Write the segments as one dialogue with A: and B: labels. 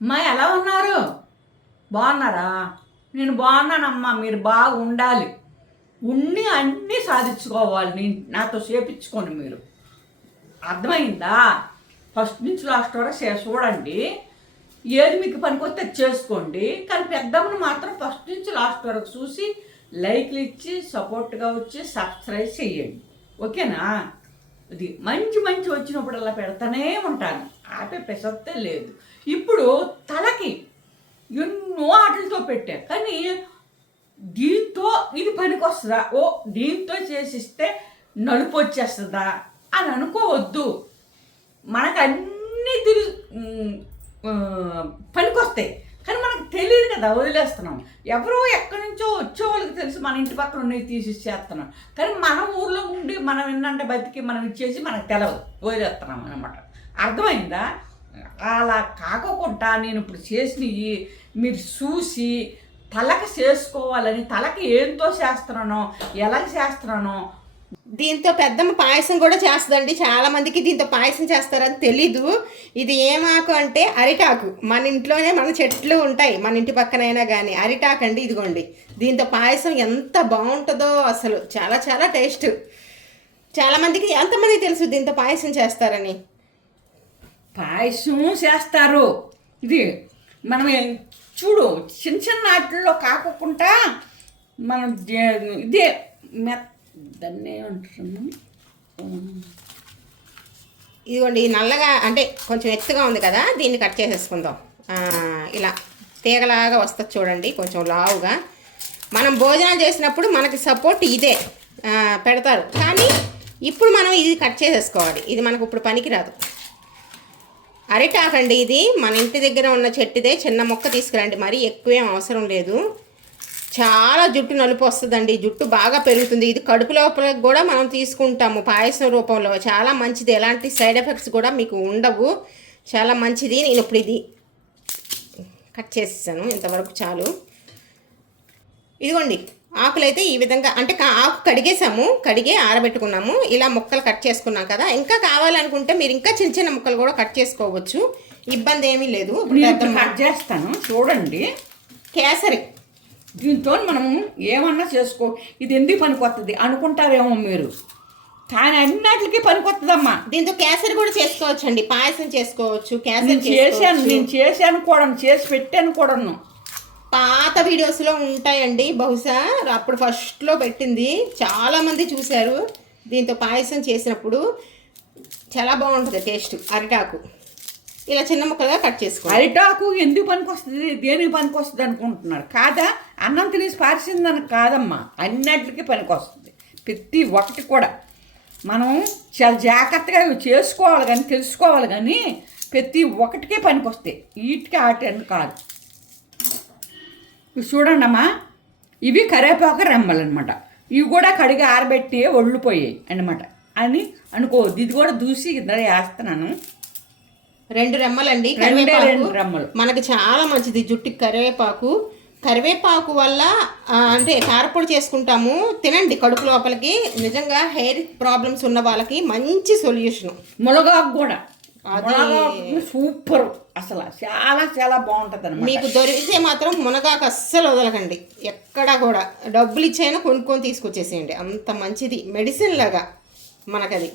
A: అమ్మా ఎలా ఉన్నారు? బాగున్నారా? నేను బాగున్నానమ్మా మీరు బాగా ఉండాలి ఉండి అన్నీ సాధించుకోవాలి నేను నాతో చేపించుకోండి మీరు. అర్థమైందా? ఫస్ట్ నుంచి లాస్ట్ వరకు చే- చూడండి. ఏది మీకు పనికొస్తే చేసుకోండి. కానీ పెద్దమ్మను మాత్రం ఫస్ట్ నుంచి లాస్ట్ వరకు చూసి లైక్లు ఇచ్చి సపోర్ట్గా వచ్చి సబ్స్క్రైబ్ చేయండి. ఓకేనా? ఇది మంచి మంచి వచ్చినప్పుడు అలా పెడతానే ఉంటాను. ఆపే పెసత్తే లేదు. ఇప్పుడు తలకి ఎన్నో ఆటలతో పెట్టా. కానీ దీంతో ఇది పనికొస్తుందా? ఓ దీంతో చేసిస్తే నలుపు వచ్చేస్తుందా? అని అనుకోవద్దు. మనకు అన్నీ తిరి పనికొస్తాయి. కానీ మనకు తెలియదు కదా వదిలేస్తున్నాం. ఎవరో ఎక్కడి నుంచో వచ్చే వాళ్ళకి తెలిసి మన ఇంటి పక్కన ఉన్నవి తీసి చేస్తున్నాం కానీ మన ఊర్లో ఉండి మనం ఏంటంటే బతికి మనం ఇచ్చేసి మనకు తెలవదు వదిలేస్తున్నాం అనమాట అర్థమైందా? అలా కాకుండా నేను ఇప్పుడు చేసినవి మీరు చూసి తలకి చేసుకోవాలని తలకి ఏంతో చేస్తున్నానో ఎలా చేస్తున్నానో.
B: దీంతో పెద్దమ్మ పాయసం కూడా చేస్తుందండి. చాలామందికి దీంతో పాయసం చేస్తారని తెలీదు. ఇది ఏమాకు అంటే అరిటాకు. మన ఇంట్లోనే మన చెట్లు ఉంటాయి మన ఇంటి పక్కనైనా కానీ అరిటాకు అండి ఇదిగోండి. దీంతో పాయసం ఎంత బాగుంటుందో అసలు. చాలా చాలా టేస్ట్. చాలామందికి ఎంతమంది తెలుసు దీంతో పాయసం చేస్తారని?
A: పాయసం చేస్తారు. ఇది మనం చూడు చిన్న చిన్న వాటిల్లో కాకుండా మనం ఇదే మెత్ దాన్ని ఏమంటున్నాం
B: ఇదిగోండి నల్లగా అంటే కొంచెం ఎత్తుగా ఉంది కదా దీన్ని కట్ చేసేసుకుందాం. ఇలా తీగలాగా వస్తుంది చూడండి కొంచెం లావుగా. మనం భోజనాలు చేసినప్పుడు మనకి సపోర్ట్ ఇదే పెడతారు. కానీ ఇప్పుడు మనం ఇది కట్ చేసేసుకోవాలి. ఇది మనకు ఇప్పుడు పనికిరాదు. అరిటాకండి ఇది. మన ఇంటి దగ్గర ఉన్న చెట్టుదే చిన్న మొక్క తీసుకురండి. మరీ ఎక్కువేం అవసరం లేదు. చాలా జుట్టు నలుపు వస్తుందండి. జుట్టు బాగా పెరుగుతుంది. ఇది కడుపు లోపల కూడా మనం తీసుకుంటాము పాయసం రూపంలో. చాలా మంచిది. ఎలాంటి సైడ్ ఎఫెక్ట్స్ కూడా మీకు ఉండవు. చాలా మంచిది. నేను ఇప్పుడు ఇది కట్ చేసేసాను. ఇంతవరకు చాలు. ఇదిగోండి. ఆకులైతే ఈ విధంగా అంటే ఆకు కడిగేసాము కడిగే ఆరబెట్టుకున్నాము. ఇలా ముక్కలు కట్ చేసుకున్నాం కదా. ఇంకా కావాలనుకుంటే మీరు ఇంకా చిన్న చిన్న ముక్కలు కూడా కట్ చేసుకోవచ్చు. ఇబ్బంది ఏమీ లేదు.
A: కట్ చేస్తాను. చూడండి.
B: కేసరి.
A: దీంతో మనం ఏమన్నా చేసుకో ఇది ఎందుకు పనికొస్తుంది అనుకుంటారేమో మీరు. కానీ అన్నిటికీ పనికొస్తుందమ్మా
B: దీంతో కేసరి కూడా చేసుకోవచ్చు అండి పాయసం చేసుకోవచ్చు కేసరి
A: చేశాను నేను చేశాను కూడా చేసి పెట్టాను కూడాను.
B: పాత వీడియోస్లో ఉంటాయండి. బహుశా అప్పుడు ఫస్ట్లో పెట్టింది. చాలామంది చూశారు. దీంతో పాయసం చేసినప్పుడు చాలా బాగుంటుంది టేస్ట్. అరిటాకు. ఇలా చిన్న ముక్కలుగా కట్ చేసుకో
A: అరిటాకు ఎందుకు పనికొస్తుంది? దేనికి పనికొస్తుంది అనుకుంటున్నారు? కాదా? అన్నం తినేసి పారిసిందని కాదమ్మా. అన్నిటికీ పనికొస్తుంది. ప్రతి ఒక్కటి కూడా. మనం చాలా జాగ్రత్తగా చేసుకోవాలి కానీ తెలుసుకోవాలి కానీ ప్రతి ఒక్కటికే పనికొస్తాయి. వీటికి ఆటని కాదు. చూడండి అమ్మా ఇవి కరేపాకు రెమ్మలు అనమాట ఇవి కూడా కడిగి ఆరబెట్టి ఒళ్ళిపోయాయి అన్నమాట. అని అనుకోవద్దు. ఇది కూడా దూసి ఇద్దరు వేస్తున్నాను.
B: రెండు రెమ్మలండి కరివేపాకు.
A: రెమ్మలు.
B: మనకి చాలా మంచిది జుట్టుకి కరివేపాకు. కరివేపాకు వల్ల అంటే కారపొడి చేసుకుంటాము. తినండి కడుపు లోపలికి. నిజంగా హెయిర్ ప్రాబ్లమ్స్ ఉన్న వాళ్ళకి మంచి సొల్యూషన్.
A: మునగాకు కూడా. సూపర్. అసలు చాలా చాలా బాగుంటుంది అనమాట
B: మీకు దొరికితే మాత్రం మునగాకు అస్సలు వదలకండి. ఎక్కడా కూడా. డబ్బులు ఇచ్చైనా కొనుక్కొని తీసుకొచ్చేసేయండి. అంత మంచిది. మెడిసిన్ లాగా మనకది.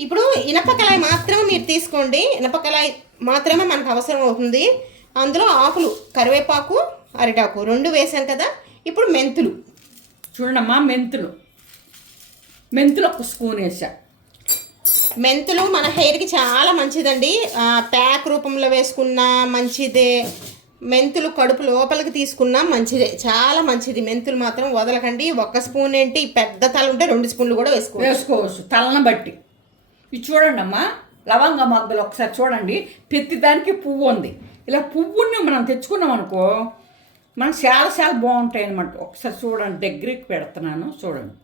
B: ఇప్పుడు ఇనపకలాయి మాత్రమే మీరు తీసుకోండి. ఇనపకలాయి మాత్రమే మనకు అవసరం అవుతుంది. అందులో ఆకులు కరివేపాకు అరిటాకు రెండు వేసాం కదా. ఇప్పుడు మెంతులు.
A: చూడమ్మా మెంతులు. మెంతులు ఒక స్పూన్ వేసా.
B: మెంతులు మన హెయిర్కి చాలా మంచిదండి. ప్యాక్ రూపంలో వేసుకున్నా మంచిదే. మెంతులు కడుపు లోపలికి తీసుకున్నా మంచిదే. చాలా మంచిది. మెంతులు మాత్రం వదలకండి. ఒక్క స్పూన్ ఏంటి? పెద్ద తల ఉంటే రెండు స్పూన్లు కూడా వేసుకోవచ్చు.
A: వేసుకోవచ్చు. తలను బట్టి. ఇది చూడండి అమ్మా లవంగ మొగ్గలు ఒకసారి చూడండి. ప్రతి దానికి పువ్వు ఉంది. ఇలా పువ్వుని మనం తెచ్చుకున్నాం అనుకో మనకు చాలా చాలా బాగుంటాయి అనమాట ఒకసారి చూడండి. దగ్గరికి పెడుతున్నాను. చూడండి.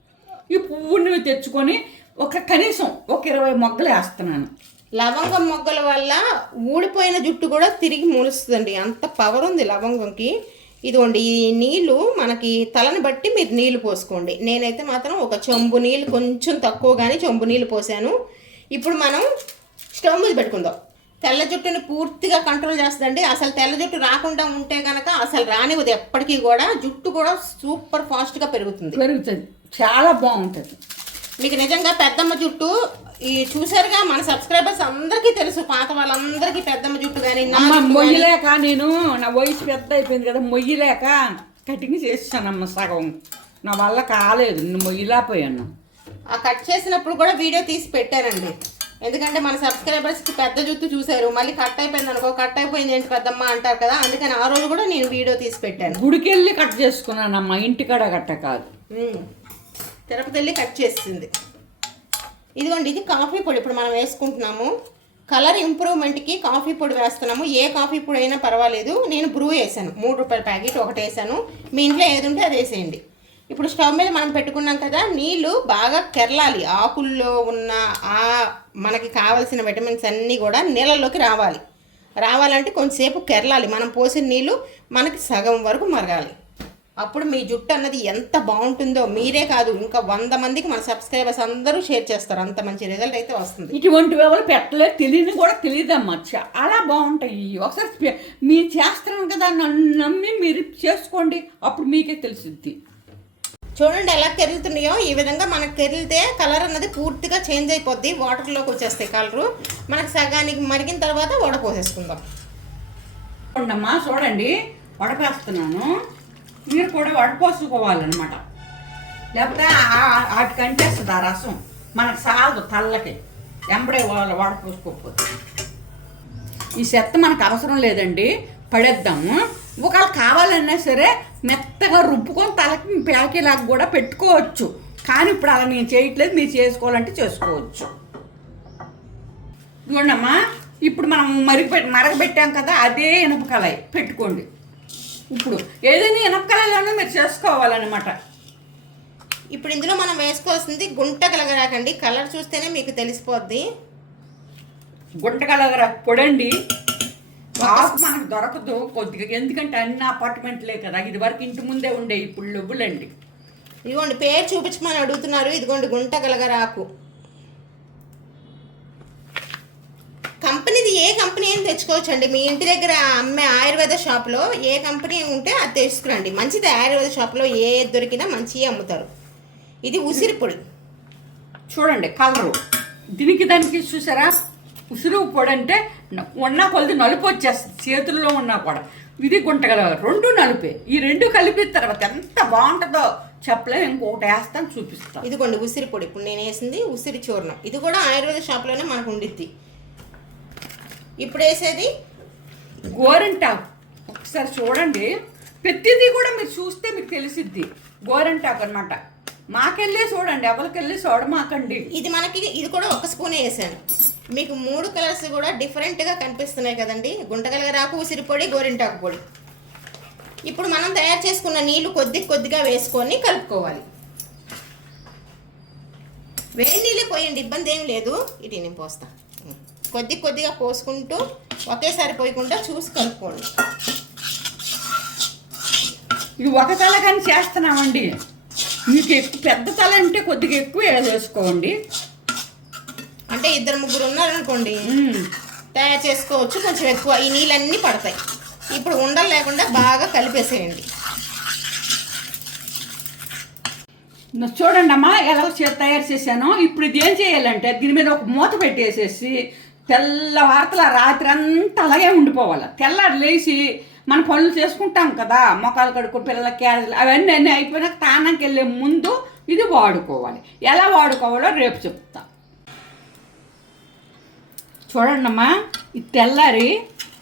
A: ఈ పువ్వుని తెచ్చుకొని ఒక కనీసం ఒక ఇరవై మొగ్గలు వేస్తున్నాను.
B: లవంగం మొగ్గల వల్ల ఊడిపోయిన జుట్టు కూడా తిరిగి మూలుస్తుందండి. అంత పవర్ ఉంది లవంగంకి. ఇదిగోండి ఈ నీళ్ళు మనకి తలని బట్టి మీరు నీళ్ళు పోసుకోండి. నేనైతే మాత్రం ఒక చెంబు నీళ్ళు కొంచెం తక్కువ కానీ చెంబు నీళ్ళు పోసాను. ఇప్పుడు మనం స్టవ్ మీద పెట్టుకుందాం. తెల్ల జుట్టుని పూర్తిగా కంట్రోల్ చేస్తుందండి. అసలు తెల్ల జుట్టు రాకుండా ఉంటే కనుక అసలు రానివ్వదు. ఎప్పటికీ కూడా జుట్టు కూడా సూపర్ ఫాస్ట్గా పెరుగుతుంది.
A: పెరుగుతుంది. చాలా బాగుంటుంది.
B: మీకు నిజంగా పెద్దమ్మ జుట్టు ఈ చూసారుగా మన సబ్స్క్రైబర్స్ అందరికీ తెలుసు పాత వాళ్ళందరికీ పెద్దమ్మ జుట్టు కానీ
A: మొయ్యలేక నేను నా వయసు పెద్ద అయిపోయింది కదా మొయ్యలేక కటింగ్ చేసానమ్మ సగం. నా వల్ల కాలేదు నేను మొయ్యలేకపోయాను.
B: ఆ కట్ చేసినప్పుడు కూడా వీడియో తీసి పెట్టారండి ఎందుకంటే మన సబ్స్క్రైబర్స్కి పెద్ద జుట్టు చూశారు మళ్ళీ కట్ అయిపోయింది అనుకో కట్ అయిపోయింది ఏంటి పెద్దమ్మ అంటారు కదా అందుకని ఆ రోజు కూడా నేను వీడియో తీసి పెట్టాను.
A: గుడికి వెళ్ళి కట్ చేసుకున్నానమ్మ ఇంటికాడ గట్ట కాదు.
B: తిరుపతి వెళ్ళి కట్ చేసింది ఇదిగోండి ఇది కాఫీ పొడి. ఇప్పుడు మనం వేసుకుంటున్నాము. కలర్ ఇంప్రూవ్మెంట్కి కాఫీ పొడి వేస్తున్నాము. ఏ కాఫీ పొడి అయినా పర్వాలేదు. నేను బ్రూ వేసాను. మూడు రూపాయల ప్యాకెట్ ఒకటి వేసాను. మీ ఇంట్లో ఏది ఉంటే అది వేసేయండి. ఇప్పుడు స్టవ్ మీద మనం పెట్టుకున్నాం కదా నీళ్ళు బాగా కెరలాలి. ఆకుల్లో ఉన్న ఆ మనకి కావలసిన విటమిన్స్ అన్నీ కూడా నీళ్ళలోకి రావాలి. రావాలంటే కొంచెంసేపు కెరలాలి. మనం పోసిన నీళ్ళు మనకి సగం వరకు మరగాలి. అప్పుడు మీ జుట్టు అన్నది ఎంత బాగుంటుందో మీరే కాదు ఇంకా వంద మందికి మన సబ్స్క్రైబర్స్ అందరూ షేర్ చేస్తారు. అంత మంచి రిజల్ట్ అయితే వస్తుంది.
A: ఇటువంటి ఎవరు పెట్టలేదు తెలియదు కూడా తెలియదమ్మా. చాలా బాగుంటాయి. ఒకసారి మీరు చేస్తున్నాను కదా నన్ను నమ్మి మీరు చేసుకోండి అప్పుడు మీకే తెలిసిద్ది
B: చూడండి ఎలా కెరులుతున్నాయో ఈ విధంగా మనకు కెరిలితే కలర్ అన్నది పూర్తిగా చేంజ్ అయిపోద్ది. వాటర్లోకి వచ్చేస్తాయి కలరు. మనకి సగానికి మరిగిన తర్వాత వడపోసేసుకుందాం.
A: చూడండమ్మా చూడండి. వడపేస్తున్నాను. మీరు కూడా వడపోసుకోవాలన్నమాట లేకపోతే ఆ- వాటికి అంటేస్తుంది ఆ రసం. మనకు సాలదు తల్లకి. ఎంబడే వాళ్ళు వడపోసుకోకపోతే ఈ చెత్త మనకు అవసరం లేదండి. పడేద్దాము ఒకవేళ కావాలన్నా సరే మెత్తగా రుబ్బుకొని తలకి ప్యాకీలాగా కూడా పెట్టుకోవచ్చు. కానీ ఇప్పుడు అలా నేను చేయట్లేదు. మీరు చేసుకోవాలంటే చేసుకోవచ్చు. చూడమ్మా ఇప్పుడు మనం మరిగి మరగబెట్టాం కదా అదే ఇనుప కళాయి పెట్టుకోండి. ఇప్పుడు ఏదైనా ఇనుప కళాయిలోనే మీరు చేసుకోవాలన్నమాట.
B: ఇప్పుడు ఇందులో మనం వేసుకోవాల్సింది గుంట కలగరాకండి. కలర్ చూస్తేనే మీకు తెలిసిపోద్ది.
A: గుంటగలగర పొడండి. ఆకు మనకు దొరకదు కొద్దిగా. ఎందుకంటే అన్ని అపార్ట్మెంట్లే కదా. ఇది వరకు ఇంటి ముందే ఉండే ఇప్పుడు లొబ్బులండి
B: ఇదిగోండి పేరు చూపించమని అడుగుతున్నారు. ఇదిగోండి గుంట గలగరాకు ఏ తెచ్చుకోవచ్చండి? మీ ఇంటి దగ్గర అమ్మే ఆయుర్వేద షాప్లో ఏ కంపెనీ ఉంటే అది తెచ్చుకురండి. మంచిది ఆయుర్వేద షాప్లో ఏ దొరికినా మంచిగా అమ్ముతారు. ఇది ఉసిరి పొడి.
A: చూడండి కలరు. దీనికి దానికి చూసారా? ఉసురు పొడి అంటే ఉన్న కొలది నలుపు వచ్చేస్తుంది చేతుల్లో ఉన్నా కూడా. ఇది గుంటగల రెండు నలుపే. ఈ రెండు కలిపిన తర్వాత ఎంత బాగుంటుందో చెప్పలేము ఇంకొకటి వేస్తాను చూపిస్తాను.
B: ఇదిగోండి ఉసిరి పొడి. ఇప్పుడు నేను వేసింది ఉసిరి చూర్ణం. ఇది కూడా ఆయుర్వేద షాప్లోనే మనకు ఉండిద్ది. ఇప్పుడు వేసేది
A: గోరింటాకు. ఒకసారి చూడండి. ప్రతిదీ కూడా మీరు చూస్తే మీకు తెలిసిద్ది. గోరింటాకు అనమాట మాకెళ్ళే చూడండి. ఎవరికెళ్ళి చూడమాకండి
B: ఇది మనకి ఇది కూడా ఒక స్పూనే వేసాను. మీకు మూడు కలర్స్ కూడా డిఫరెంట్గా కనిపిస్తున్నాయి కదండి. గుంటగలగరాకు ఉసిరి పొడి గోరింటాకు పొడి. ఇప్పుడు మనం తయారు చేసుకున్న నీళ్ళు కొద్ది కొద్దిగా వేసుకొని కలుపుకోవాలి. వేడి నీళ్ళే పోయండి. ఇబ్బంది ఏం లేదు. ఇటు నేను పోస్తా. కొద్ది కొద్దిగా పోసుకుంటూ ఒకేసారి పోయకుండా చూసి కలుపుకోండి.
A: ఇది ఒక తల కానీ చేస్తున్నామండి. మీకు ఎక్కువ పెద్ద తల అంటే కొద్దిగా ఎక్కువ వేసేసుకోండి
B: అంటే ఇద్దరు ముగ్గురు ఉన్నారనుకోండి. తయారు చేసుకోవచ్చు కొంచెం ఎక్కువ. ఈ నీళ్ళన్నీ పడతాయి. ఇప్పుడు ఉండలు లేకుండా బాగా కలిపేసేయండి.
A: చూడండి అమ్మా ఎలా తయారు చేశానో. ఇప్పుడు ఇది ఏం చేయాలంటే దీని మీద ఒక మూత పెట్టేసేసి తెల్లవారతల రాత్రి అంతా అలాగే ఉండిపోవాలి. తెల్లారి లేచి మన పనులు చేసుకుంటాం కదా మొక్కలు కడుక్కుని పిల్లల క్యారెట్లు అవన్నీ అన్నీ అయిపోయినాక తానానికి వెళ్ళే ముందు ఇది వాడుకోవాలి. ఎలా వాడుకోవాలో రేపు చెప్తా. చూడండమ్మా ఈ ఇది తెల్లారి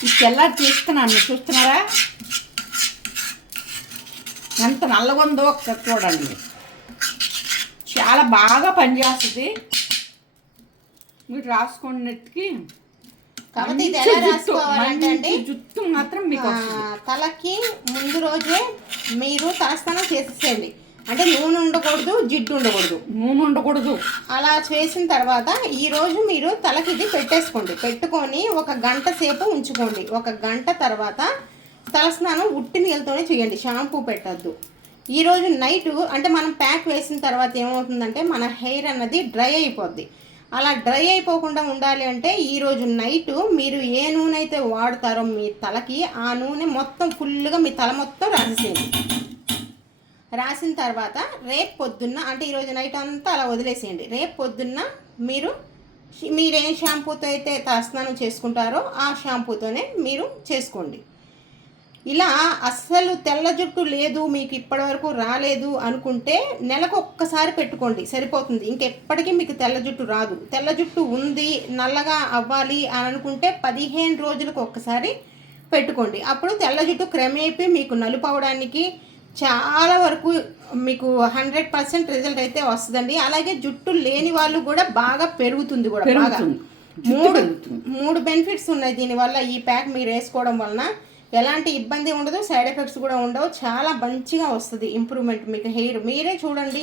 A: ఈ తెల్లారి చేస్తున్నాను చూస్తున్నారా? ఎంత నల్లగా ఉందో చూడండి. చాలా బాగా పనిచేస్తుంది. మీరు
B: ఇది
A: మంచి
B: ఎలా రాసుకోవాలంటే
A: జుట్టు మాత్రం మీకు
B: తలకి ముందు రోజే మీరు తలస్నానం చేసేసేయండి. అంటే నూనె ఉండకూడదు జిడ్డు ఉండకూడదు.
A: నూనె ఉండకూడదు.
B: అలా చేసిన తర్వాత ఈ రోజు మీరు తలకి ఇది పెట్టేసుకోండి. పెట్టుకొని ఒక గంట సేపు ఉంచుకోండి. ఒక గంట తర్వాత తలస్నానం ఉట్టి నీళ్ళతోనే చేయండి. షాంపూ పెట్టద్దు. ఈ రోజు నైట్ అంటే మనం ప్యాక్ వేసిన తర్వాత ఏమవుతుందంటే మన హెయిర్ అన్నది డ్రై అయిపోద్ది. అలా డ్రై అయిపోకుండా ఉండాలి అంటే ఈరోజు నైట్ మీరు ఏ నూనె అయితే వాడతారో మీ తలకి ఆ నూనె మొత్తం ఫుల్గా మీ తల మొత్తం రాసేసేయండి. రాసిన తర్వాత రేపు పొద్దున్న అంటే ఈరోజు నైట్ అంతా అలా వదిలేసేయండి. రేపు పొద్దున్న మీరు మీరు ఏ షాంపూతో అయితే తలస్నానం చేసుకుంటారో ఆ షాంపూతోనే మీరు చేసుకోండి. ఇలా అస్సలు తెల్ల జుట్టు లేదు మీకు ఇప్పటివరకు రాలేదు అనుకుంటే నెలకు ఒక్కసారి పెట్టుకోండి సరిపోతుంది. ఇంకెప్పటికీ మీకు తెల్ల జుట్టు రాదు. తెల్ల జుట్టు ఉంది నల్లగా అవ్వాలి అని అనుకుంటే పదిహేను రోజులకు ఒక్కసారి పెట్టుకోండి. అప్పుడు తెల్ల జుట్టు క్రమేపీ మీకు నలుపు అవడానికి చాలా వరకు మీకు హండ్రెడ్ పర్సెంట్ రిజల్ట్ అయితే వస్తుందండి. అలాగే జుట్టు లేని వాళ్ళు కూడా బాగా పెరుగుతుంది కూడా బాగా. మూడు. మూడు బెనిఫిట్స్ ఉన్నాయి దీనివల్ల ఈ ప్యాక్ మీరు వేసుకోవడం వలన. ఎలాంటి ఇబ్బంది ఉండదు సైడ్ ఎఫెక్ట్స్ కూడా ఉండవు. చాలా మంచిగా వస్తుంది ఇంప్రూవ్మెంట్ మీకు హెయిర్. మీరే చూడండి.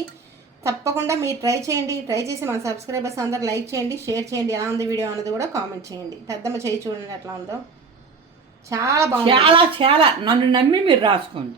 B: తప్పకుండా మీరు ట్రై చేయండి. ట్రై చేసి మన సబ్స్క్రైబర్స్ అందరు లైక్ చేయండి షేర్ చేయండి. ఎలా ఉంది వీడియో అన్నది కూడా కామెంట్ చేయండి. పెద్దమ్మ చేయి చూడండి ఎట్లా ఉందో. చాలా బాగుంది.
A: చాలా చాలా. నన్ను నమ్మి మీరు రాసుకోండి.